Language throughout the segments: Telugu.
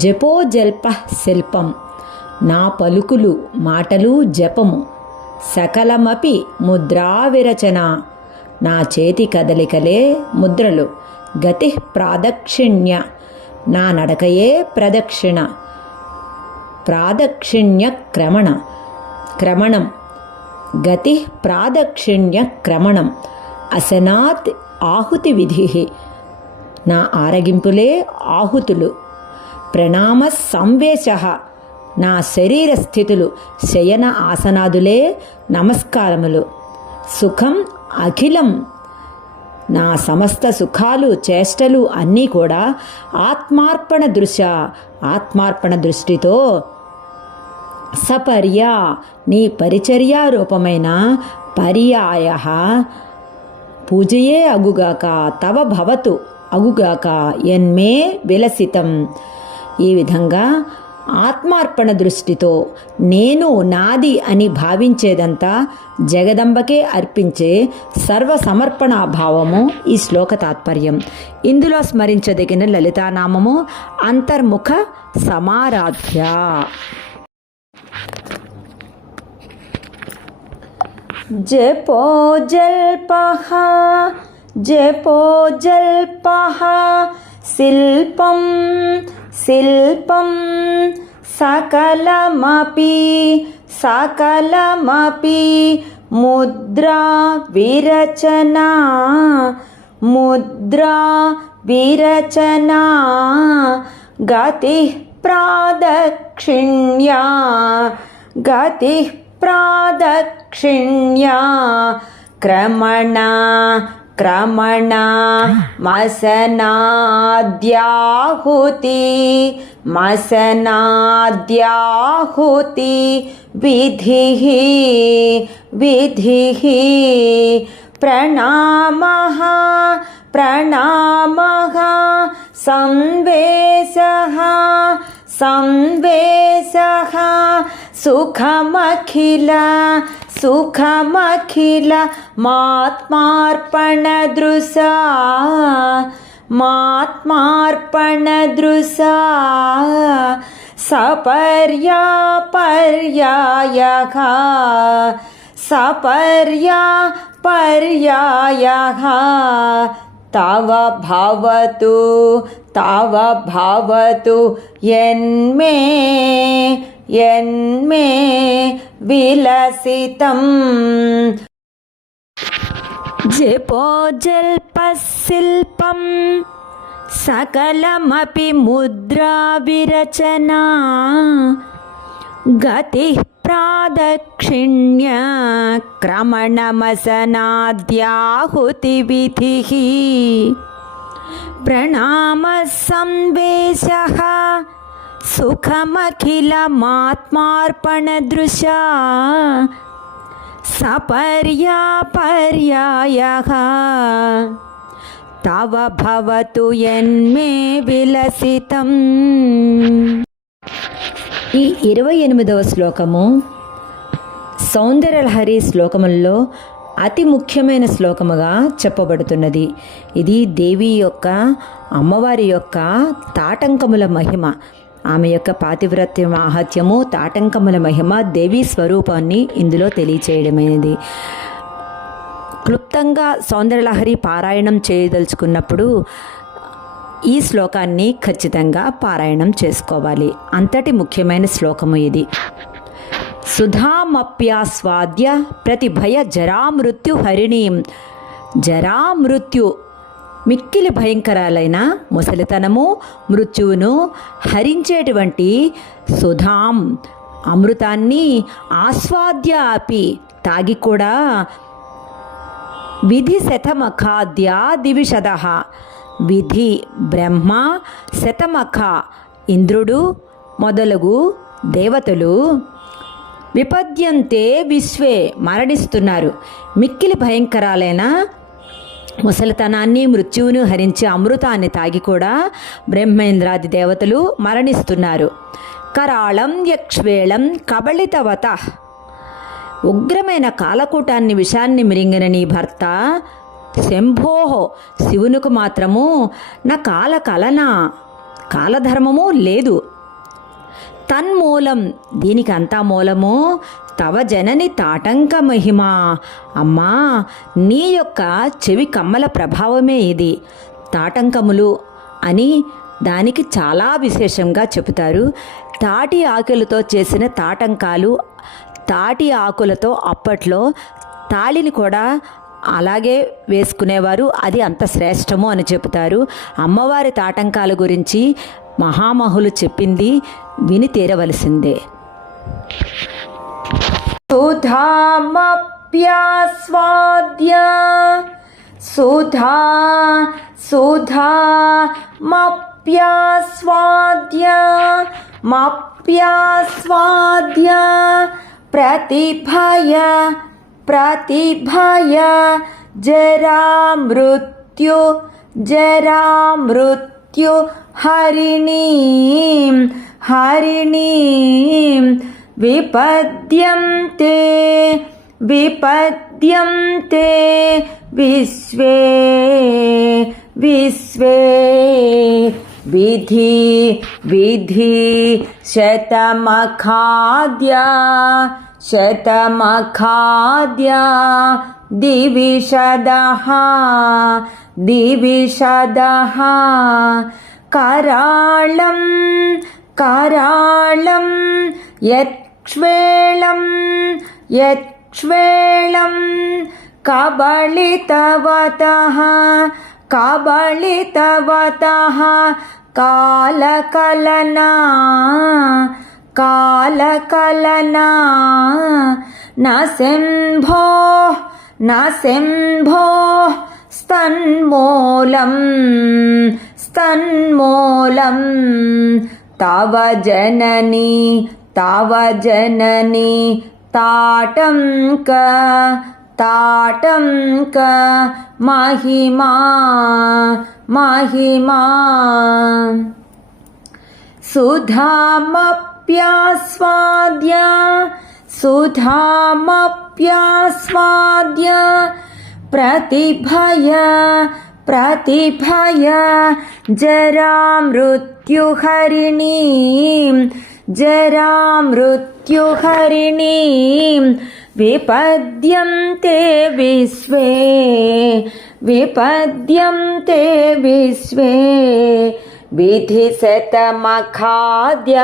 జపోజల్ప శిల్పం, నా పలుకులు మాటలు జపము. సకలమపి ముద్రావిరచన, నా చేతి కదలికలే ముద్రలు. గతి ప్రాదక్షిణ్య, నా నడకయే ప్రదక్షిణ. ప్రాదక్షిణ్య క్రమణం. గతి ప్రాదక్షిణ్య క్రమణం. అసనాత్ ఆహుతి విధి, నా ఆరగింపులే ఆహుతులు. ప్రణామ సంవేశ, నా శరీర స్థితులు శయన ఆసనాదులే నమస్కారములు. సుఖం అఖిలం, నా సమస్త సుఖాలు చేష్టలు అన్నీ కూడా ఆత్మార్పణ దృష్టితో సపర్యా, నీ పరిచర్యా రూపమైన పర్యాయ పూజయే అగుగాక, తవ భవతు అగుగాక, ఎన్మే విలసితం. ఈ విధంగా ఆత్మార్పణ దృష్టితో నేను నాది అని భావించేదంతా జగదంబకే అర్పించే సర్వసమర్పణ భావము ఈ శ్లోక తాత్పర్యం. ఇందులో స్మరించదగిన లలితానామము అంతర్ముఖ సమారాధ్య. జపోజల్పః శిల్పం సకలమపి ముద్రా విరచనా గతి ప్రాదక్షిణ్యా క్రమణ మసనాద్యాహుతి విధిః ప్రణామః సంవేశః సుఖమఖిల మాత్మార్పణదృశా సపర్యాయః తవ భవతు యన్మే విలసితం. జపోజల్పశిల్పం సకలమపి ముద్రా విరచనా గతి ప్రాదక్షిణ్య క్రమణమసనాద్యాహుతి విధిః ప్రణామ సంవేశః సుఖమఖిలమాత్మార్పణదృశా సపర్యాయః తవ భవతు యన్మే విలసితం. ఈ 28వ శ్లోకము సౌందర్యలహరి శ్లోకముల్లో అతి ముఖ్యమైన శ్లోకముగా చెప్పబడుతున్నది. ఇది దేవి యొక్క అమ్మవారి యొక్క తాటంకముల మహిమ, ఆమె యొక్క పాతివ్రత్య మాహాత్మ్యము, తాటంకముల మహిమ, దేవీ స్వరూపాన్ని ఇందులో తెలియచేయడమైనది. క్లుప్తంగా సౌందర్యలహరి పారాయణం చేయదలుచుకున్నప్పుడు ఈ శ్లోకాన్ని ఖచ్చితంగా పారాయణం చేసుకోవాలి. అంతటి ముఖ్యమైన శ్లోకము ఇది. సుధామప్యాస్వాద్య ప్రతిభయ జరామృత్యు హరిణీం. జరామృత్యు మిక్కిలి భయంకరాలైన ముసలితనము, మృత్యువును హరించేటువంటి సుధాం అమృతాన్ని ఆస్వాద్య అపి తాగి కూడా విధి శతమఖాద్యా దివిషద. విధి బ్రహ్మ, శతమఖ ఇంద్రుడు మొదలగు దేవతలు విపద్యంతే విశ్వే మరణిస్తున్నారు. మిక్కిలి భయంకరాలైన ముసలితనాన్ని, మృత్యువును హరించే అమృతాన్ని తాగి కూడా బ్రహ్మేంద్రాది దేవతలు మరణిస్తున్నారు. కరాళం యక్ష్వేళం కబళితవత. ఉగ్రమైన కాలకూటాన్ని విషాన్ని మిరింగిన నీ భర్త శంభోహో శివునికి మాత్రము నా కాలకలన కాలధర్మము లేదు. తన్మూలం, దీనికి అంతా మూలము తవ జనని తాటంక మహిమ. అమ్మా, నీ యొక్క చెవి కమ్మల ప్రభావమే ఇది. తాటంకములు అని దానికి చాలా విశేషంగా చెబుతారు. తాటి ఆకులతో చేసిన తాటంకాలు, తాటి ఆకులతో అప్పట్లో తాళిని కూడా అలాగే వేసుకునేవారు. అది అంత శ్రేష్టము అని చెబుతారు. అమ్మవారి తాటంకాల గురించి మహామహులు చెప్పింది విని తీరవలసిందే. సుధామప్యాస్వాద్య సుధామప్యాస్వాద్య మప్యాస్వాద్య ప్రతిభయ జరామృత్యు హరిణీం విపద్యంతే విశ్వే విధి శతమఖాద్య दिविशदः कराळं यक्ष्वेळं कबलितवतः कालकलना न शम्भो स्तन्मूलं तव जननी ताटंक महिमा सुधामप्यास्वाद्य प्रतिभय जरामृत्युहरिणीं विपद्यन्ते विश्वे विधिशतमखाद्य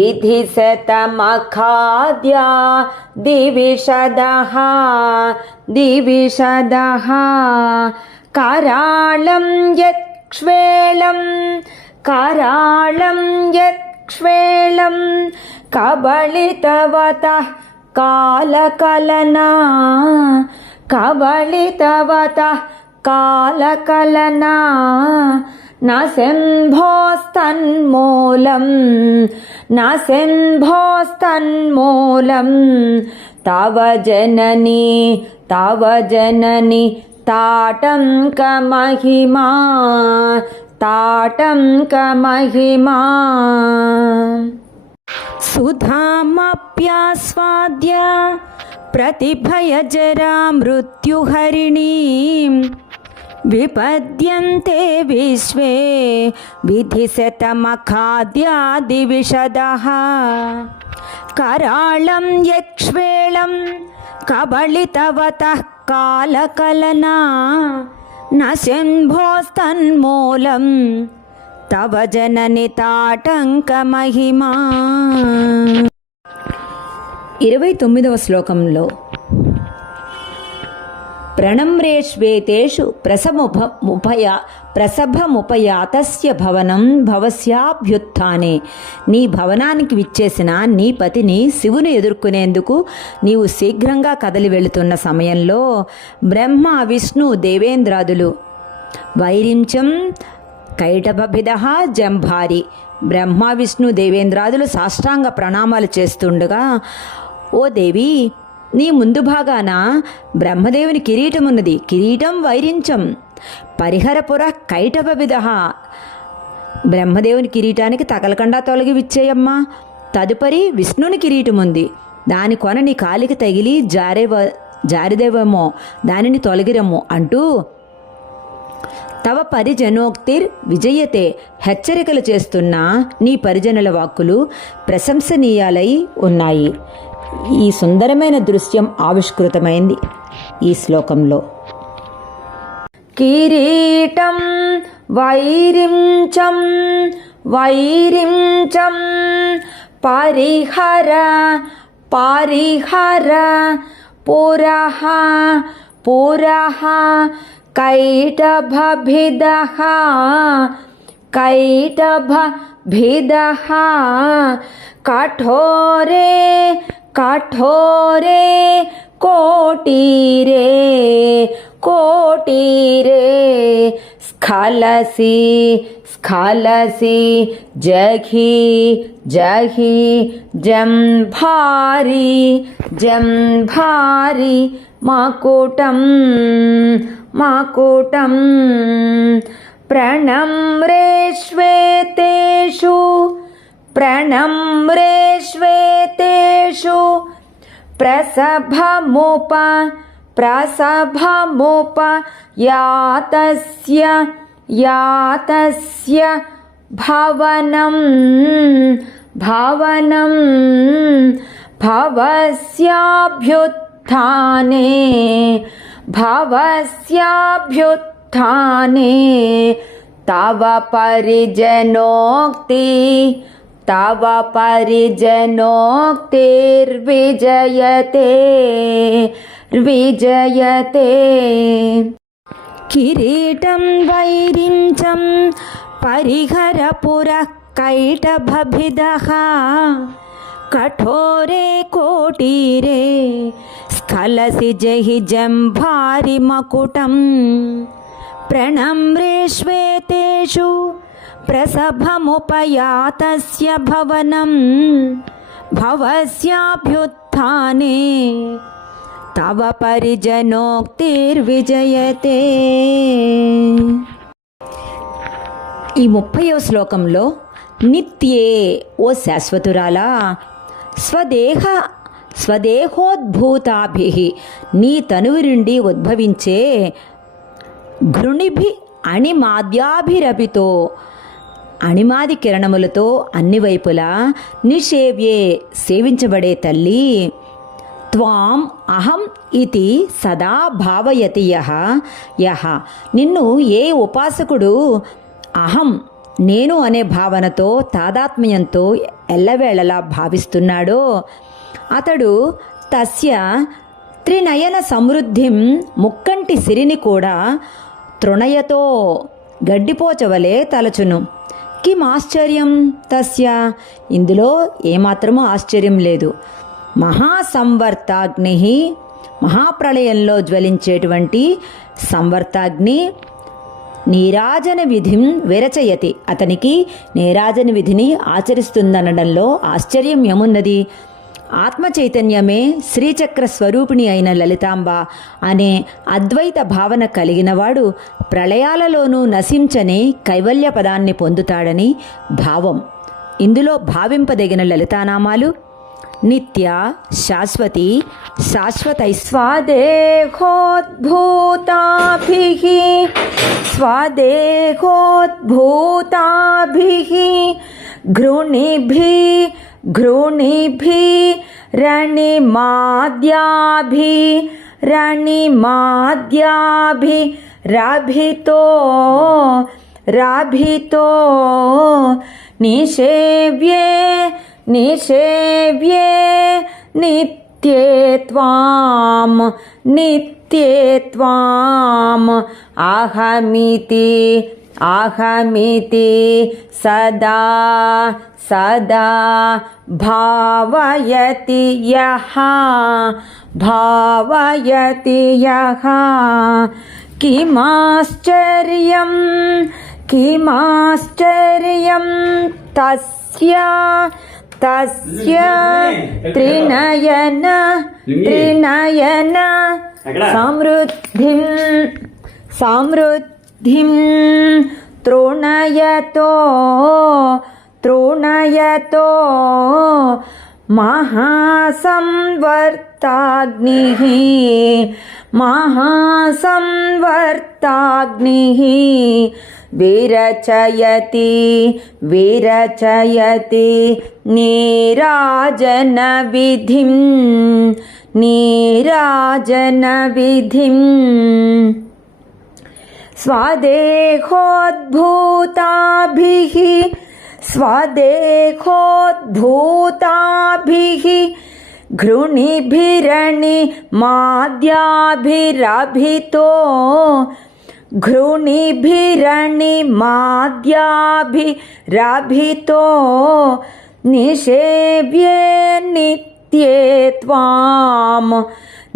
दिविशदः कराळं यक्ष्वेळं कबलितवतः कालकलना न शम्भो स्तन्मूलं तव जननी ताटंक महिमा सुधामप्यास्वाद्य प्रतिभय जरामृत्युहरिणीं विपद्यन्ते विश्वे विधिशतमखाद्यादिविशदः कराळं यक्ष्वेळं कबलितवतः कालकलना न शम्भोस्तन्मूलं तव जननि ताटंक महिमा. 29వ శ్లోకంలో ప్రణమ్రేష్వేతేషు ప్రసభముపయాతస్య భవనం భవస్యాభ్యుత్థానే. నీ భవనానికి విచ్చేసిన నీ పతిని శివుని ఎదుర్కొనేందుకు నీవు శీఘ్రంగా కదలి వెళుతున్న సమయంలో బ్రహ్మ విష్ణు దేవేంద్రాదులు వైరించం కైటభిద జంభారి, బ్రహ్మ విష్ణు దేవేంద్రాదులు సాష్టాంగ ప్రణామాలు చేస్తుండగా, ఓ దేవి, నీ ముందు భాగాన బ్రహ్మదేవుని కిరీటం ఉన్నది. కిరీటం వైరించం పరిహరపుర కైటభిద. బ్రహ్మదేవుని కిరీటానికి తగలకుండా తొలగి విచ్చేయమ్మా. తదుపరి విష్ణుని కిరీటం ఉంది. దాని కొన నీ కాలికి తగిలి జారిదేవేమో, దానిని తొలగిరమ్ము అంటూ తవ పరిజనోక్తిర్ విజయతే. హెచ్చరికలు చేస్తున్న నీ పరిజనుల వాక్కులు ప్రశంసనీయాలై ఉన్నాయి. ఈ సుందరమైన దృశ్యం ఆవిష్కృతమైంది ఈ శ్లోకంలో. కిరీటం వైరించం వైరించం పరిహర పరిహర పురః పురః కైటభభిదః కైటభభిదః కఠోరే కఠోరే కోటీరే కోటీరే స్ఖలసి స్ఖలసి జఘి జఘి జంభారి జంభారి మకుటం మకుటం ప్రణమ్రేష్వేతేషు ప్రణమ్రేష్వేతేషు ప్రసభముప ప్రసభముప యాతస్య యాతస్య భవనం భవనం భవస్యాభ్యుత్థానే భవస్యాభ్యుత్థానే తవ పరిజనోక్తి తవ పరిజనోక్తిర్విజయతే విజయతే. కిరీటం వైరించం పరిహరపురః కైటభభిదః కఠోరే కోటీరే స్ఖలసి జహి జంభారి మకుటం ప్రణమ్రేష్వేతేషు ప్రసభముపయాతస్య భవనం భవస్యాభ్యుత్థానే తవ పరిజనోక్తిర్విజయతే. ఈ 30వ శ్లోకంలో నిత్యే ఓ శాశ్వతురాలా స్వదేహోద్భూతాభి నీ తనువు నుండి ఉద్భవించే ఘృణిభి అణిమాద్యాభిరపితో అణిమాది కిరణములతో అన్ని వైపులా నిషేవ్యే సేవించబడే తల్లి త్వాం అహం ఇతి సదా భావయతి యహ నిన్ను ఏ ఉపాసకుడు అహం నేను అనే భావనతో తాదాత్మ్యంతో ఎల్లవేళలా భావిస్తున్నాడో అతడు తస్య త్రినయన సమృద్ధిం ముక్కంటి సిరిని కూడా తృణయతో గడ్డిపోచవలే తలచును. కిమాశ్చర్యం తస్య ఇందులో ఏమాత్రమూ ఆశ్చర్యం లేదు. మహాసంవర్తాగ్ని మహాప్రళయంలో జ్వలించేటువంటి సంవర్తాగ్ని నీరాజన విధిం విరచయతి అతనికి నీరాజన విధిని ఆచరిస్తుందనడంలో ఆశ్చర్యం ఏమున్నది? ఆత్మ చైతన్యమే శ్రీచక్ర స్వరూపిణి అయిన లలితాంబ అనే అద్వైత భావన కలిగినవాడు ప్రళయాలలోనూ నశించని కైవల్య పదాన్ని పొందుతాడని భావం. ఇందులో భావింపదగిన లలితానామాలు నిత్య, శాశ్వతి, శాశ్వతై స్వదేహోద్భూతాభిః స్వదేహోద్భూతాభిః ఘృణిభిః ఘృణిభిః రణిమాద్యాభిः రభితో రభితో నిషేవ్యే నిషేవ్యే నిత్యే త్వాం నిత్యే త్వాం అహమితి అహమితి సదా సదా భావయతి యః భావయతి యః కిమాశ్చర్యం కిమాశ్చర్యం తస్య తస్య త్రినయన త్రినయన సమృద్ధిం సమృద్ధిం తృణయతో తృణయతో महासंवर्ताग्निः महासंवर्ताग्निः विरचयति विरचयति नीराजनविधिं नीराजनविधिम् स्वदेहोद्भूताभिः स्वदेहोद्भूताभिः घृणिभिरणिमाद्याभिरभितो घृणिभिरणिमाद्याभिरभितो निषेव्ये नित्ये त्वाम्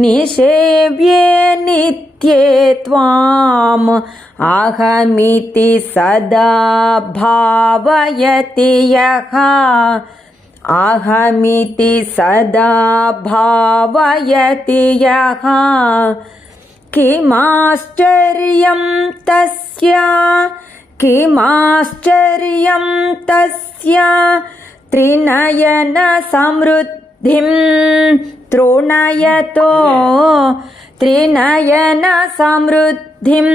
निषेव्ये नित्ये त्वाम् अहमिति सदा भावयति यः अहमिति सदा भावयति यः किमाश्चर्यं तस्य किमाश्चर्यं तस्य त्रिनयन समृद्धिं तृणयतो त्रिनयन समृद्धिं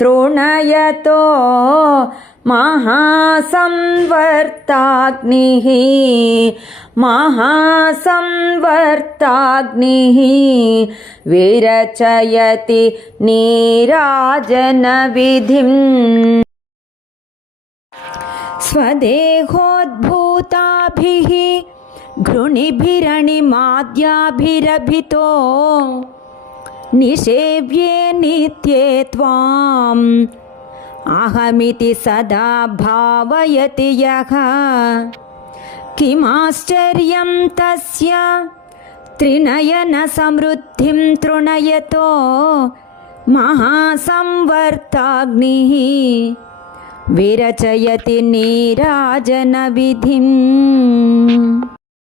तृणयतो महासंवर्ताग्निः महासंवर्ताग्निः विरचयति नीराजनविधिम् स्वदेहोद्भूताभिः घृणिभिरणिमाद्याभिरभितो निषेव्ये नित्ये त्वाम् अहमिति सदा भावयति यः किमाश्चर्यं तस्य त्रिनयन समृद्धिं तृणयतो महासंवर्ताग्निः विरचयति नीराजनविधिम्